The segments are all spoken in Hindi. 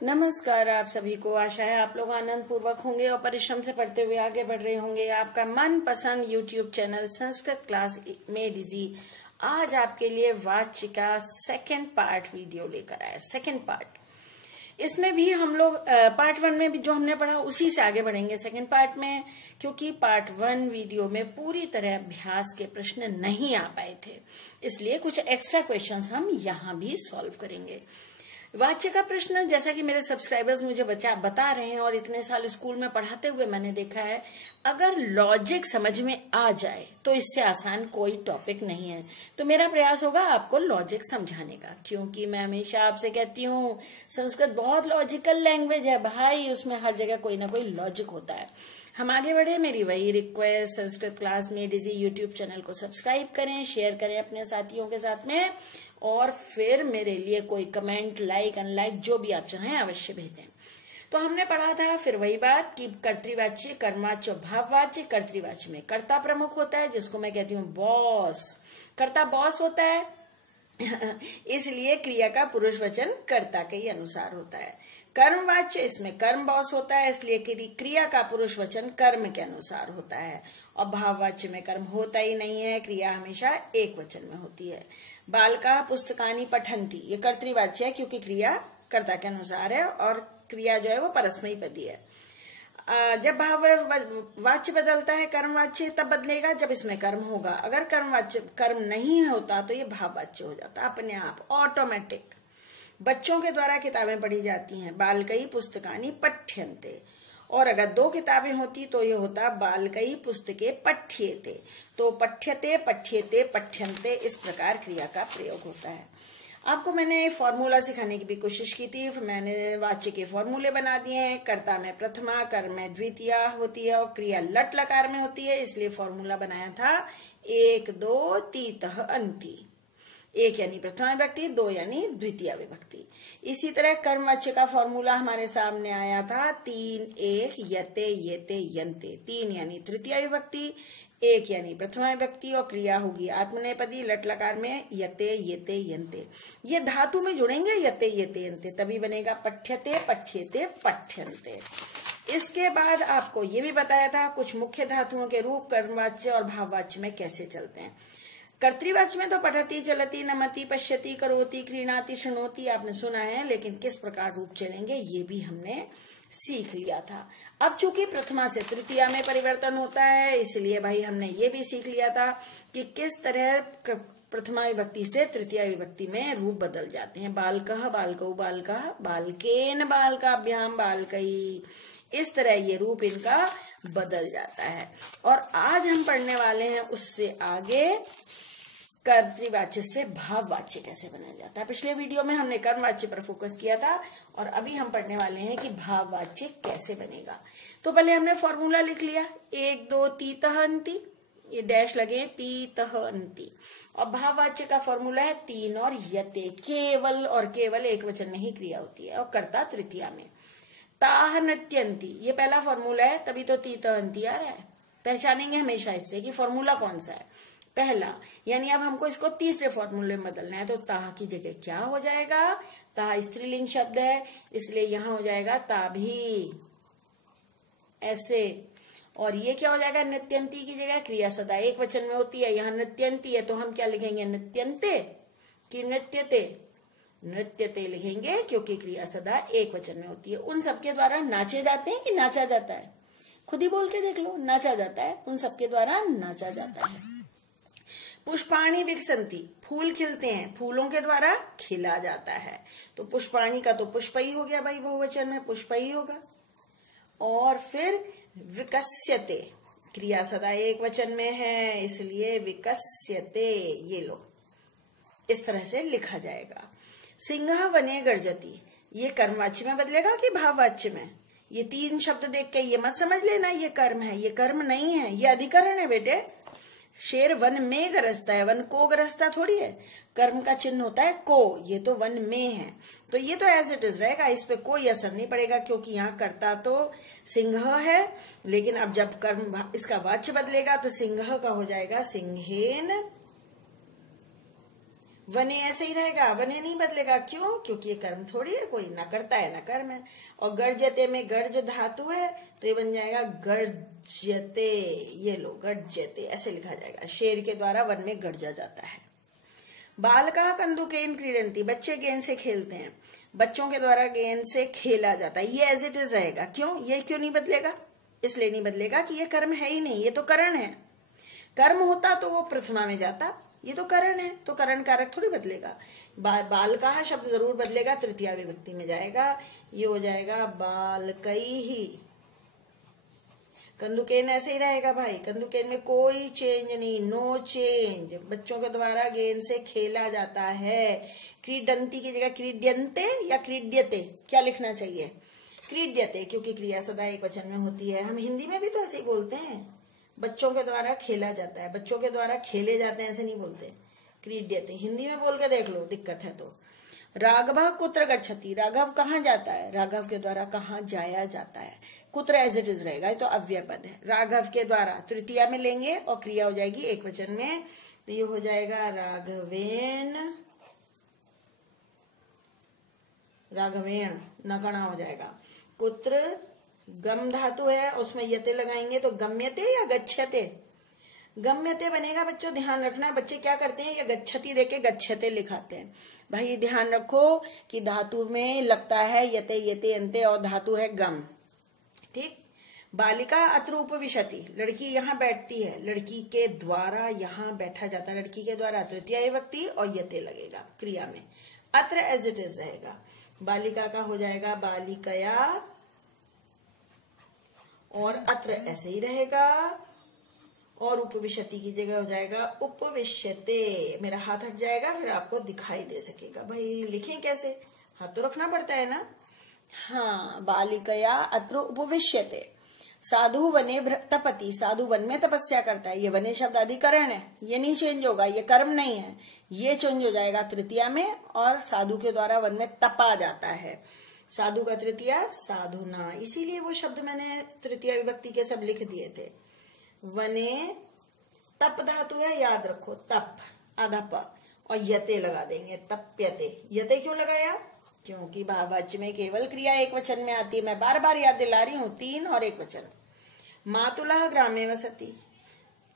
नमस्कार आप सभी को। आशा है आप लोग आनंद पूर्वक होंगे और परिश्रम से पढ़ते हुए आगे बढ़ रहे होंगे। आपका मनपसंद YouTube चैनल संस्कृत क्लास में डिजी आज आपके लिए वाच्य का सेकंड पार्ट वीडियो लेकर आया। सेकंड पार्ट, इसमें भी हम लोग पार्ट 1 में भी जो हमने पढ़ा उसी से आगे बढ़ेंगे सेकंड पार्ट में, क्योंकि पार्ट 1 वीडियो में पूरी तरह अभ्यास के प्रश्न नहीं आ पाए थे, इसलिए कुछ एक्स्ट्रा क्वेश्चंस हम यहाँ भी सॉल्व करेंगे। वाच्य का प्रश्न, जैसा कि मेरे सब्सक्राइबर्स मुझे बता रहे हैं और इतने साल स्कूल में पढ़ाते हुए मैंने देखा है, अगर लॉजिक समझ में आ जाए तो इससे आसान कोई टॉपिक नहीं है। तो मेरा प्रयास होगा आपको लॉजिक समझाने का, क्योंकि मैं हमेशा आपसे कहती हूँ संस्कृत बहुत लॉजिकल लैंग्वेज है भाई, उसमें हर जगह कोई ना कोई लॉजिक होता है। हम आगे बढ़े, मेरी वही रिक्वेस्ट, संस्कृत क्लास में डिजी यूट्यूब चैनल को सब्सक्राइब करें, शेयर करें अपने साथियों के साथ में, और फिर मेरे लिए कोई कमेंट, लाइक, अनलाइक जो भी आप चाहें अवश्य भेजें। तो हमने पढ़ा था फिर वही बात कि कर्तृवाच्य, कर्मवाच्य और भाववाच्य। कर्तृवाच्य में कर्ता प्रमुख होता है, जिसको मैं कहती हूँ बॉस। कर्ता बॉस होता है इसलिए क्रिया का पुरुष वचन कर्ता के ही अनुसार होता है। कर्मवाच्य, इसमें कर्म बॉस होता है, इसलिए क्रिया का पुरुष वचन कर्म के अनुसार होता है। और भाववाच्य में कर्म होता ही नहीं है, क्रिया हमेशा एक वचन में होती है। बालका पुस्तकानि पठन्ति, ये कर्तृवाच्य है क्योंकि क्रिया कर्ता के अनुसार है और क्रिया जो है वो परस्मैपदी है। जब भाववाच्य बदलता है कर्मवाच्य तब बदलेगा जब इसमें कर्म होगा। अगर कर्म नहीं होता तो ये भाववाच्य हो जाता अपने आप, ऑटोमेटिक। बच्चों के द्वारा किताबें पढ़ी जाती हैं, बालकई पुस्तकानि पठ्यन्ते। और अगर 2 किताबें होती तो ये होता बालकई पुस्तके पठ्येते। तो पठ्यते, पठ्येते, पठ्यन्ते, इस प्रकार क्रिया का प्रयोग होता है। आपको मैंने फॉर्मूला सिखाने की भी कोशिश की थी, मैंने वाच्य के फॉर्मूले बना दिए हैं। कर्ता में प्रथमा, कर्म में द्वितीया होती है और क्रिया लट लकार में होती है, इसलिए फॉर्मूला बनाया था 1 2 तीतः अन्ति। 1 यानी प्रथमा विभक्ति, 2 यानी द्वितीय विभक्ति। इसी तरह कर्मवाच्य का फॉर्मूला हमारे सामने आया था 3 1 यते येते यन्ते। 3 यानी तृतीय विभक्ति, 1 यानी प्रथमा विभक्ति और क्रिया होगी आत्मनेपदी लट लकार में यते येते यन्ते। ये धातु में जुड़ेंगे यते येते यन्ते, तभी बनेगा पठ्यते, पठ्येते, पठ्यन्ते। इसके बाद आपको ये भी बताया था कुछ मुख्य धातुओं के रूप कर्मवाच्य और भाववाच्य में कैसे चलते हैं। कर्तृवाच्य में तो पठति, चलति, नमति, पश्यति, करोति, क्रीणाति, शृणोति आपने सुना है, लेकिन किस प्रकार रूप चलेंगे ये भी हमने सीख लिया था। अब चूंकि प्रथमा से तृतीया में परिवर्तन होता है, इसलिए भाई हमने ये भी सीख लिया था कि किस तरह प्रथमा विभक्ति से तृतीया विभक्ति में रूप बदल जाते हैं। बालकः, बालकौ, बालकः, बालकेन, बालकाभ्याम, बालकई, इस तरह ये रूप इनका बदल जाता है। और आज हम पढ़ने वाले हैं उससे आगे कर्तृवाच्य से भाववाच्य कैसे बनाया जाता है। पिछले वीडियो में हमने कर्मवाच्य पर फोकस किया था और अभी हम पढ़ने वाले हैं कि भाववाच्य कैसे बनेगा। तो पहले हमने फॉर्मूला लिख लिया 1 2 तीतः अन्ति, ये डैश लगे तीतः अन्ति। और भाववाच्य का फॉर्मूला है 3 और यते, केवल और केवल एक वचन में ही क्रिया होती है और कर्ता तृतीया में। ताह नृत्यन्ति, ये पहला फॉर्मूला है, तभी तो तीतः अन्ति आ रहा है। पहचानेंगे हमेशा इससे कि फॉर्मूला कौन सा है, पहला। यानी अब हमको इसको तीसरे फॉर्मूले में बदलना है, तो ताह की जगह क्या हो जाएगा, ताह स्त्रीलिंग शब्द है इसलिए यहां हो जाएगा ताभी, ऐसे। और ये क्या हो जाएगा, नृत्यन्ति की जगह, क्रिया सदा एक वचन में होती है, यहाँ नृत्यन्ति है तो हम क्या लिखेंगे, नृत्यन्ते कि नृत्यते, नृत्यते लिखेंगे क्योंकि क्रिया सदा एक वचन में होती है। उन सबके द्वारा नाचे जाते हैं कि नाचा जाता है, खुद ही बोल के देख लो, नाचा जाता है, उन सबके द्वारा नाचा जाता है। पुष्पाणि विकसन्ति, फूल खिलते हैं, फूलों के द्वारा खिला जाता है। तो पुष्पाणि का तो पुष्प ही हो गया भाई, बहुवचन में पुष्प ही होगा। और फिर विकस्यते, क्रिया सदा एक वचन में है इसलिए विकस्यते, ये लो इस तरह से लिखा जाएगा। सिंह वने गर्जति, ये कर्मवाच्य में बदलेगा कि भाववाच्य में। ये 3 शब्द देख के ये मत समझ लेना ये कर्म है, ये कर्म नहीं है, ये अधिकरण है बेटे। शेर वन में गरजता है, वन को गरजता थोड़ी है, कर्म का चिन्ह होता है को, ये तो वन में है, तो ये तो एज इट इज रहेगा, इस पे कोई असर नहीं पड़ेगा क्योंकि यहाँ कर्ता तो सिंह है। लेकिन अब जब कर्म इसका वाच्य बदलेगा तो सिंह का हो जाएगा सिंहेन वने ऐसे ही रहेगा, वने नहीं बदलेगा। क्यों? क्योंकि ये कर्म थोड़ी है, कोई ना करता है ना कर्म है। और गर्जते में गर्ज धातु है तो ये बन जाएगा गर्जते। ये लो, गर्जते ऐसे लिखा जाएगा। शेर के द्वारा वन में गर्जा जाता है। बालका कंदुकेन क्रीडंती, बच्चे गेंद से खेलते हैं। बच्चों के द्वारा गेंद से खेला जाता है, ये एज इट इज रहेगा। क्यों? ये क्यों नहीं बदलेगा? इसलिए नहीं बदलेगा कि ये कर्म है ही नहीं, ये तो करण है। कर्म होता तो वो प्रथमा में जाता, ये तो करण है, तो करण कारक थोड़ी बदलेगा। बालका शब्द जरूर बदलेगा, तृतीया विभक्ति में जाएगा। ये हो जाएगा बालकई ही। कंदुकेन ऐसे ही रहेगा भाई, कंदुकेन में कोई चेंज नहीं, नो चेंज। बच्चों के द्वारा गेंद से खेला जाता है। क्रीडंती की जगह क्रीड्यंते या क्रीड्यते क्या लिखना चाहिए? क्रीड्यते, क्योंकि क्रिया सदा एक वचन में होती है। हम हिंदी में भी तो ऐसे ही बोलते हैं, बच्चों के द्वारा खेला जाता है, बच्चों के द्वारा खेले जाते हैं, ऐसे नहीं बोलते। क्रीड्यते हिंदी में बोल के देख लो, दिक्कत है तो। राघव कुत्र गच्छति, राघव कहाँ जाता है? राघव के द्वारा कहाँ जाया जाता है? कुत्र एज इट इज रहेगा, तो अव्यय पद है। राघव के द्वारा तृतीया में लेंगे और क्रिया हो जाएगी एक वचन में, तो ये हो जाएगा राघवेन। राघवेण नकणा हो जाएगा। कुत्र गम धातु है, उसमें यते लगाएंगे तो गम्यते या गच्छते? गम्यते बनेगा। बच्चों ध्यान रखना, बच्चे क्या करते हैं, ये गच्छति देके गच्छते लिखाते हैं। भाई ध्यान रखो कि धातु में लगता है यते यते अंते और धातु है गम। ठीक। बालिका अत्र उपविशति, लड़की यहाँ बैठती है, लड़की के द्वारा यहाँ बैठा जाता है। लड़की के द्वारा तृतीया विभक्ति और यते लगेगा क्रिया में। अत्र एज इट इज रहेगा। बालिका का हो जाएगा बालिकया, और अत्र ऐसे ही रहेगा। और उपविशति की जगह हो जाएगा उपविश्यते। मेरा हाथ हट जाएगा, फिर आपको दिखाई दे सकेगा। भाई लिखें कैसे? हाथ तो रखना पड़ता है ना। हाँ, बालिकया अत्र उपविश्यते। साधु वने तपति, साधु वन में तपस्या करता है। ये वने शब्द अधिकरण है, ये नहीं चेंज होगा, ये कर्म नहीं है। ये चेंज हो जाएगा तृतीया में, और साधु के द्वारा वन में तपा जाता है। साधु का तृतीया साधुना, इसीलिए वो शब्द मैंने तृतीया विभक्ति के सब लिख दिए थे। वने तप धातु है, याद रखो, तप आधा प, और यते लगा देंगे, तप्यते। यते क्यों लगाया? क्योंकि भाववाच्य में केवल क्रिया एक वचन में आती है। मैं बार बार याद दिला रही हूं, 3 और 1 वचन। मातुला ग्रामे वसति,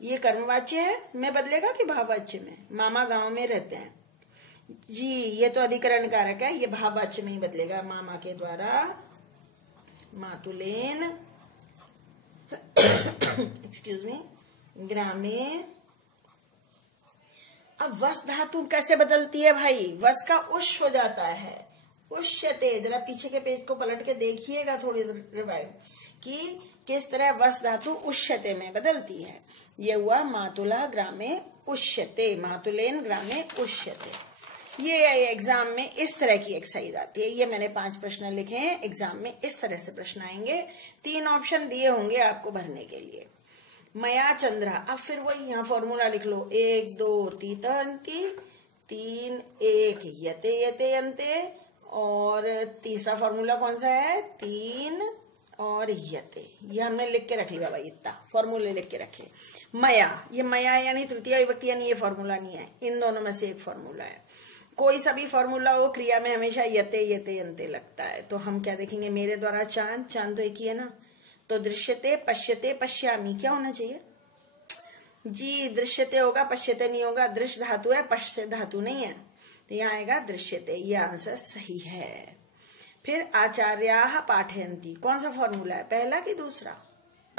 ये कर्मवाच्य है, में बदलेगा कि भाववाच्य में? मामा गांव में रहते हैं जी, ये तो अधिकरण कारक है, ये भाववाच्य में ही बदलेगा। मामा के द्वारा मातुलेन एक्सक्यूज मी ग्रामे। अब वस धातु कैसे बदलती है भाई? वस का उश हो जाता है, उष्यते। जरा पीछे के पेज को पलट के देखिएगा थोड़ी रिवाइव कि किस तरह वस धातु उष्यते में बदलती है। ये हुआ मातुला ग्रामे उष्यते, मातुलेन ग्रामे उष्यते। ये एग्जाम में इस तरह की एक्सरसाइज आती है। ये मैंने 5 प्रश्न लिखे हैं, एग्जाम में इस तरह से प्रश्न आएंगे। 3 ऑप्शन दिए होंगे आपको भरने के लिए। मया चंद्रा, अब फिर वही यहाँ फॉर्मूला लिख लो, 1 2 तीतंती, 3 1 यते यते अंते, और तीसरा फॉर्मूला कौन सा है? 3 और यते। ये हमने लिख के रख लिया भाई, इतना फॉर्मूले लिख के रखे। मया, ये मया यानी तृतीया विभक्ति, यानी ये फॉर्मूला नहीं है, इन दोनों में से एक फॉर्मूला है। कोई सा भी फॉर्मूला हो, क्रिया में हमेशा यते यते अंते लगता है। तो हम क्या देखेंगे? मेरे द्वारा चांद, चांद तो एक ही है ना, तो दृश्यते पश्यते पश्यामी क्या होना चाहिए जी? दृश्यते होगा, पश्यते नहीं होगा। दृश्य धातु है, पश्य धातु नहीं है, तो यहाँ आएगा दृश्यते। ये आंसर सही है। फिर आचार्याः पाठयन्ति, कौन सा फॉर्मूला है, पहला कि दूसरा?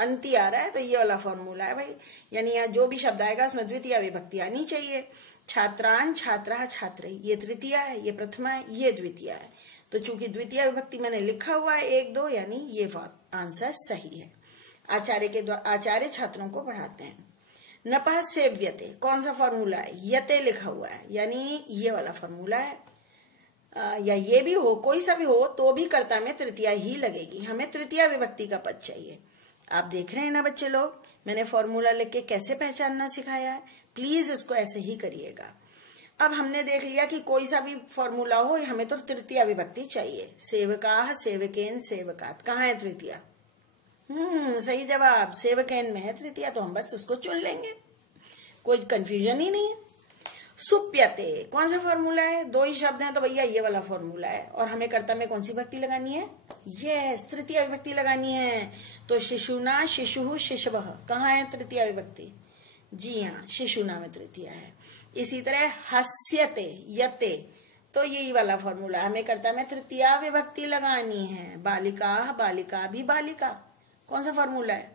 अंति आ रहा है, तो ये वाला फॉर्मूला है भाई। यानी यहाँ जो भी शब्द आएगा उसमें द्वितीय विभक्ति आनी चाहिए। छात्रान छात्रा छात्रई, ये तृतीया है, ये प्रथमा है, ये द्वितीया है। तो चूंकि द्वितीय विभक्ति मैंने लिखा हुआ है 1 2, यानी ये आंसर सही है। आचार्य के द्वारा, आचार्य छात्रों को पढ़ाते हैं। नपः सेव्यते, कौन सा फॉर्मूला है? यते लिखा हुआ है, यानी ये वाला फॉर्मूला है। या ये भी हो, कोई सा भी हो, तो भी कर्ता में तृतीया ही लगेगी। हमें तृतीया विभक्ति का पद चाहिए। आप देख रहे हैं ना बच्चे लोग, मैंने फॉर्मूला लिख के कैसे पहचानना सिखाया है। प्लीज इसको ऐसे ही करिएगा। अब हमने देख लिया कि कोई सा भी फॉर्मूला हो, हमें तो तृतीया विभक्ति चाहिए। सेवकाः सेवकेन सेवकात्, कहाँ है तृतीया? सही जवाब, सेवकेन में है तृतीया, तो हम बस इसको चुन लेंगे, कोई कंफ्यूजन ही नहीं है। सुप्यते कौन सा फॉर्मूला है? दो ही शब्द हैं तो भैया ये वाला फॉर्मूला है। और हमें कर्ता में कौन सी विभक्ति लगानी है? यस, तृतीय विभक्ति लगानी है। तो शिशुना, शिशु, शिशवः कहाँ है तृतीय विभक्ति? जी हाँ, शिशुना में तृतीय है। इसी तरह हस्यते, यते, तो यही वाला फॉर्मूला, हमें कर्ता में तृतीय विभक्ति लगानी है। बालिका, बालिका भी बालिका, कौन सा फॉर्मूला है?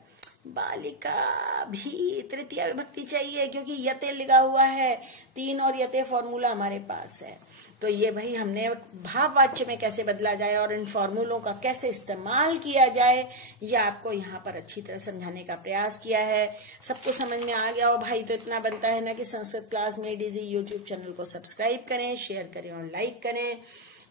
बालिका भी तृतीय विभक्ति चाहिए, क्योंकि यते लिखा हुआ है। तीन और यते फॉर्मूला हमारे पास है। तो ये भाई हमने भाववाच्य में कैसे बदला जाए और इन फॉर्मूलों का कैसे इस्तेमाल किया जाए, ये आपको यहाँ पर अच्छी तरह समझाने का प्रयास किया है। सबको समझ में आ गया हो भाई, तो इतना बनता है ना कि Sanskrit class made easy YouTube channel को सब्सक्राइब करें, शेयर करें और लाइक करें।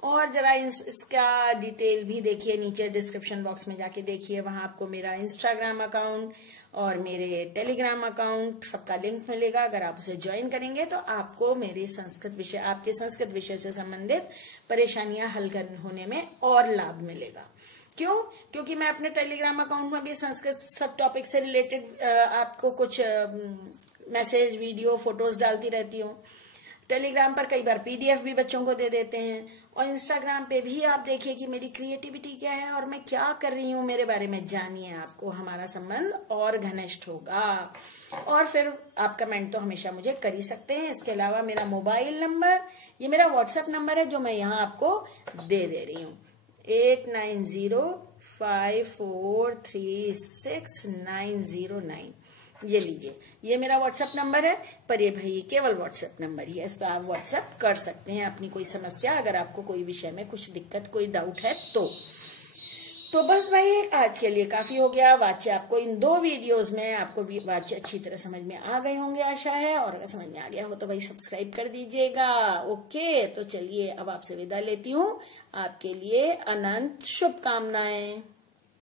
और जरा इसका डिटेल भी देखिए, नीचे डिस्क्रिप्शन बॉक्स में जाके देखिए, वहां आपको मेरा इंस्टाग्राम अकाउंट और मेरे टेलीग्राम अकाउंट सबका लिंक मिलेगा। अगर आप उसे ज्वाइन करेंगे तो आपको मेरे आपके संस्कृत विषय से संबंधित परेशानियां हल होने में और लाभ मिलेगा। क्यों? क्योंकि मैं अपने टेलीग्राम अकाउंट में भी संस्कृत सब टॉपिक से रिलेटेड आपको कुछ मैसेज, वीडियो, फोटोज डालती रहती हूँ। टेलीग्राम पर कई बार पीडीएफ भी बच्चों को दे देते हैं। और इंस्टाग्राम पे भी आप देखिए कि मेरी क्रिएटिविटी क्या है और मैं क्या कर रही हूँ, मेरे बारे में जानिए, आपको हमारा संबंध और घनिष्ठ होगा। और फिर आप कमेंट तो हमेशा मुझे कर ही सकते हैं। इसके अलावा मेरा मोबाइल नंबर, ये मेरा व्हाट्सएप नंबर है जो मैं यहाँ आपको दे रही हूँ, 8905436909। ये लीजिए, ये मेरा व्हाट्सएप नंबर है, पर ये भाई केवल व्हाट्सएप नंबर ही है। इस पर आप व्हाट्सएप कर सकते हैं अपनी कोई समस्या, अगर आपको कोई विषय में कुछ दिक्कत, कोई डाउट है तो बस भाई आज के लिए काफी हो गया। वाच्य आपको इन 2 वीडियोस में आपको वाच्य अच्छी तरह समझ में आ गए होंगे, आशा है। और अगर समझ में आ गया हो तो भाई सब्सक्राइब कर दीजिएगा। ओके, तो चलिए अब आपसे विदा लेती हूँ। आपके लिए अनंत शुभकामनाएं।